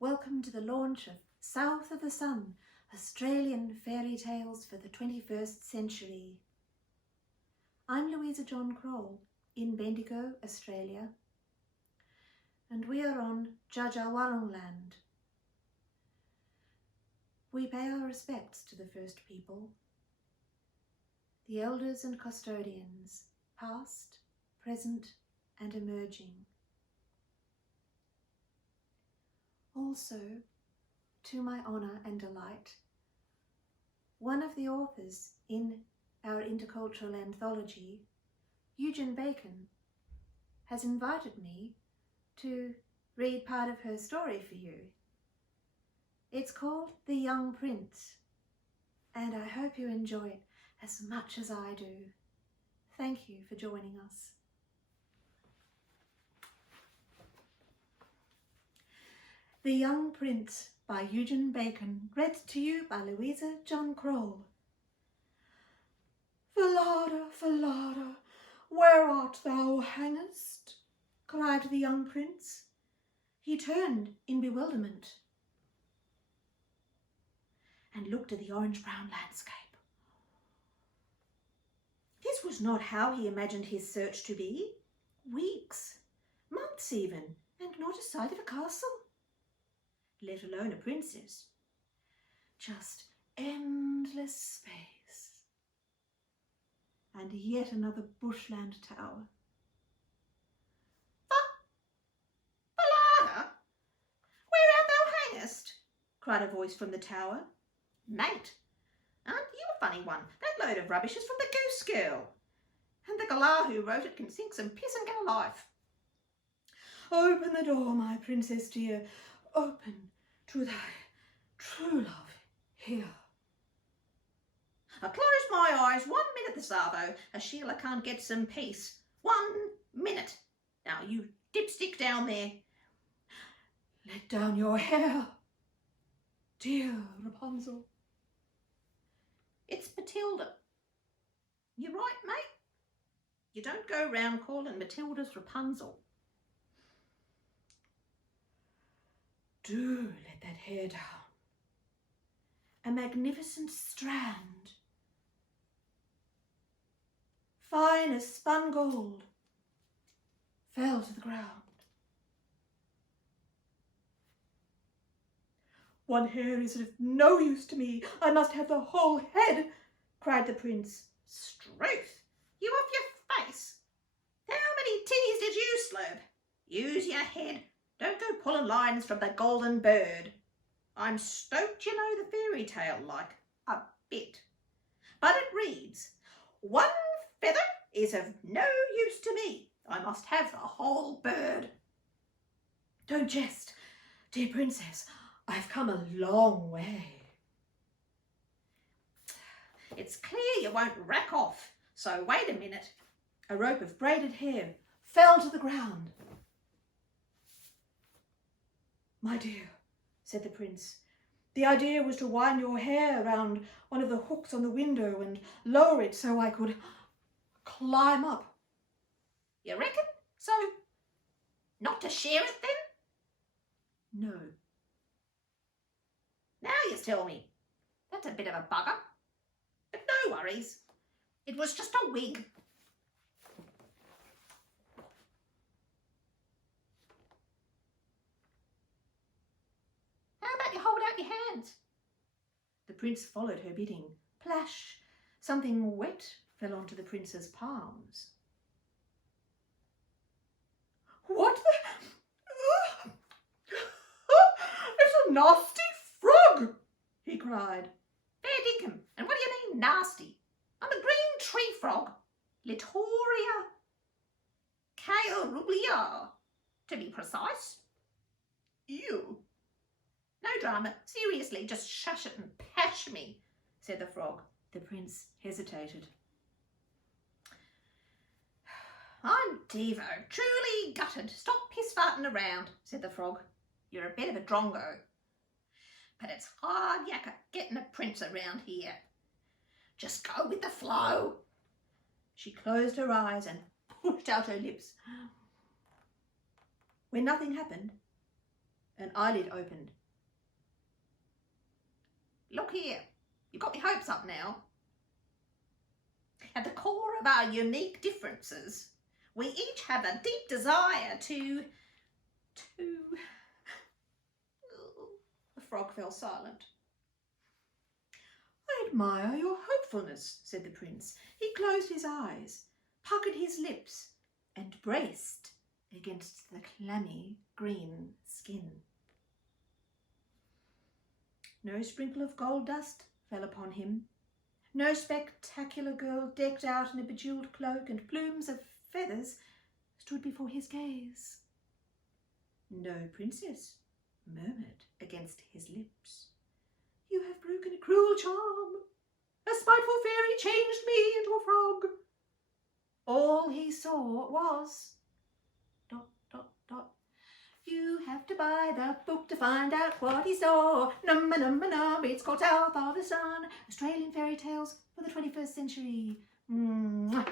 Welcome to the launch of South of the Sun, Australian Fairy Tales for the 21st Century. I'm Louisa John Krol in Bendigo, Australia, and we are on Jajawarong land. We pay our respects to the First People, the elders and custodians, past, present and emerging. Also, to my honour and delight, one of the authors in our intercultural anthology, Eugen Bacon, has invited me to read part of her story for you. It's called The Young Prince, and I hope you enjoy it as much as I do. Thank you for joining us. The Young Prince by Eugen Bacon, read to you by Louisa John Krol. Falada, Falada, where art thou hangest? Cried the young prince. He turned in bewilderment and looked at the orange-brown landscape. This was not how he imagined his search to be. Weeks, months even, and not a sight of a castle, let alone a princess. Just endless space. And yet another bushland tower. Falada, where art thou hangest? Cried a voice from the tower. Mate, aren't you a funny one? That load of rubbish is from the Goose Girl, and the galah who wrote it can sink some piss and get a life. Open the door, my princess dear, open to thy true love here. I close my eyes 1 minute this arvo, as Sheila can't get some peace. 1 minute. Now you dipstick down there. Let down your hair, dear Rapunzel. It's Matilda. You're right, mate. You don't go round calling Matilda's Rapunzel. Do let that hair down. A magnificent strand, fine as spun gold, fell to the ground. One hair is of no use to me. I must have the whole head, cried the prince. Struth, you off your face. How many tinnies did you slurp? Use your head. Don't go pulling lines from the golden bird. I'm stoked you know the fairy tale like a bit. But it reads, 1 feather is of no use to me. I must have the whole bird. Don't jest, dear princess. I've come a long way. It's clear you won't rack off, so wait a minute. A rope of braided hair fell to the ground. My dear, said the prince, the idea was to wind your hair round one of the hooks on the window and lower it so I could climb up. You reckon? So, not to share it then? No. Now you tell me. That's a bit of a bugger. But no worries. It was just a wig. How about you hold out your hands? The prince followed her bidding. Plash! Something wet fell onto the prince's palms. What the? It's a nasty frog! He cried. Fair dinkum, and what do you mean nasty? I'm a green tree frog. Litoria caerulea, to be precise. Ew. No drama. Seriously, just shush it and pash me, said the frog. The prince hesitated. I'm Devo, truly gutted. Stop piss-farting around, said the frog. You're a bit of a drongo. But it's hard yakka getting a prince around here. Just go with the flow. She closed her eyes and pushed out her lips. When nothing happened, An eyelid opened. Look here, you've got me hopes up now. At the core of our unique differences, we each have a deep desire to... The frog fell silent. I admire your hopefulness, said the prince. He closed his eyes, puckered his lips, and braced against the clammy green skin. No sprinkle of gold dust fell upon him. No spectacular girl decked out in a bejewelled cloak and plumes of feathers stood before his gaze. No princess murmured against his lips. You have broken a cruel charm. A spiteful fairy changed me into a frog. All he saw was... ... You have to buy the book to find out what he saw. Number, it's called South of the Sun. Australian fairy tales for the 21st century. Mwah.